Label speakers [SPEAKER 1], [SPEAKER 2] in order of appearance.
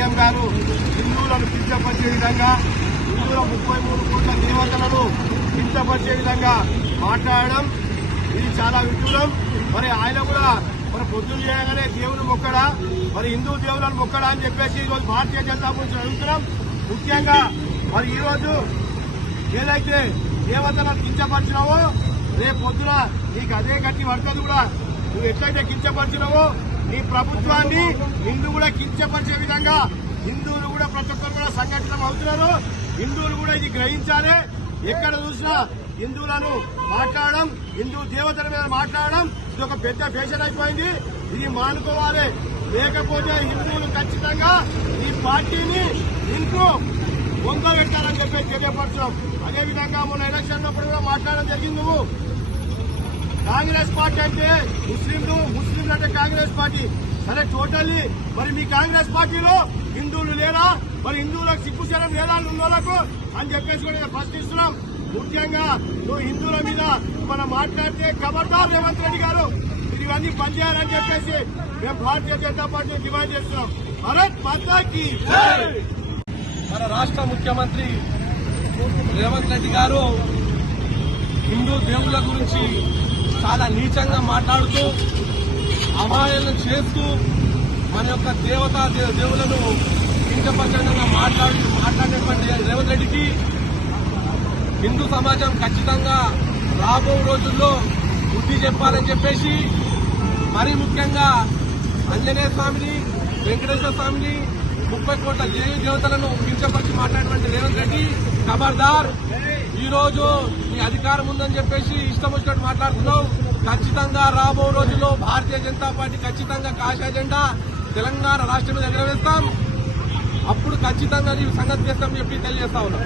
[SPEAKER 1] CM గారు హిందువులను కించపరిచే విధంగా హిందువుల ముప్పై మూడు కోట్ల దేవతలను కించపరిచే విధంగా మాట్లాడడం ఇది చాలా విడ్డూరం. మరి ఆయన కూడా మరి పొద్దులు చేయగానే దేవుని మొక్కడా మరి హిందూ దేవులను మొక్కడా అని చెప్పేసి ఈరోజు భారతీయ జనతా పార్టీ అడుగుతున్నాం. ముఖ్యంగా మరి ఈరోజు ఏదైతే దేవతలను కించపరిచినావో రేపు పొద్దున నీకు అదే గట్టి పడుతుంది కూడా. నువ్వు ఎట్లయితే కించపరిచినావో నీ ప్రభుత్వాన్ని హిందువు కూడా కించపరిచే విధంగా హిందువులు కూడా ప్రతి ఒక్కరు కూడా సంఘటన అవుతున్నారు. హిందువులు కూడా ఇది గ్రహించాలి. ఎక్కడ చూసినా హిందువులను మాట్లాడడం హిందూ దేవతల మీద మాట్లాడడం ఇది ఒక పెద్ద ఫ్యాషన్ అయిపోయింది. ఇది మానుకోవాలి. లేకపోతే హిందువులు ఖచ్చితంగా ఈ పార్టీని ఇంకో వంద పెట్టాలని చెప్పి తెలియపరచడం. అదేవిధంగా మొన్న ఎలక్షన్ అప్పుడు కూడా మాట్లాడడం జరిగింది నువ్వు. కాంగ్రెస్ పార్టీ అంటే ముస్లింలు ముస్లింలు అంటే కాంగ్రెస్ పార్టీ. సరే టోటల్లీ మరి మీ కాంగ్రెస్ పార్టీలో హిందువులు లేరా? మరి హిందువులకు సిగ్గుచరం లేదా ఉన్నోళ్ళకు అని చెప్పేసి కూడా నేను ప్రశ్నిస్తున్నాం ముఖ్యంగా నువ్వు హిందువుల మీద మనం మాట్లాడితే ఖబర్దార్ రేవంత్ రెడ్డి గారు మీరు ఇవన్నీ పనిచేయాలని చెప్పేసి మేము భారతీయ జనతా పార్టీ డిమాండ్ చేస్తున్నాం. భరత్ మాతాకి
[SPEAKER 2] మన రాష్ట్ర ముఖ్యమంత్రి రేవంత్ రెడ్డి గారు హిందూ దేవుళ్ళ గురించి చాలా నీచంగా మాట్లాడుతూ అమాయలను చేస్తూ మన యొక్క దేవతా దేవులను కించపరచడంగా మాట్లాడి మాట్లాడినటువంటి రేవంత్ రెడ్డికి హిందూ సమాజం ఖచ్చితంగా రాబో రోజుల్లో బుద్ధి చెప్పాలని చెప్పేసి మరీ ముఖ్యంగా ఆంజనేయ స్వామిని వెంకటేశ్వర స్వామిని ముప్పై కోట్ల దేవి దేవతలను కించపరిచి మాట్లాడినటువంటి రేవంత్ రెడ్డి ఖబర్దార్ ఈ రోజు మీ అధికారం ఉందని చెప్పేసి ఇష్టం వచ్చినట్టు మాట్లాడుతున్నావు. ఖచ్చితంగా రాబో రోజుల్లో భారతీయ జనతా పార్టీ ఖచ్చితంగా కాషాయ జెండా తెలంగాణ రాష్ట్రం మీద ఎగరవేస్తాం. అప్పుడు ఖచ్చితంగా నీ సంగతి చేస్తామని చెప్పి తెలియజేస్తా ఉన్నాం.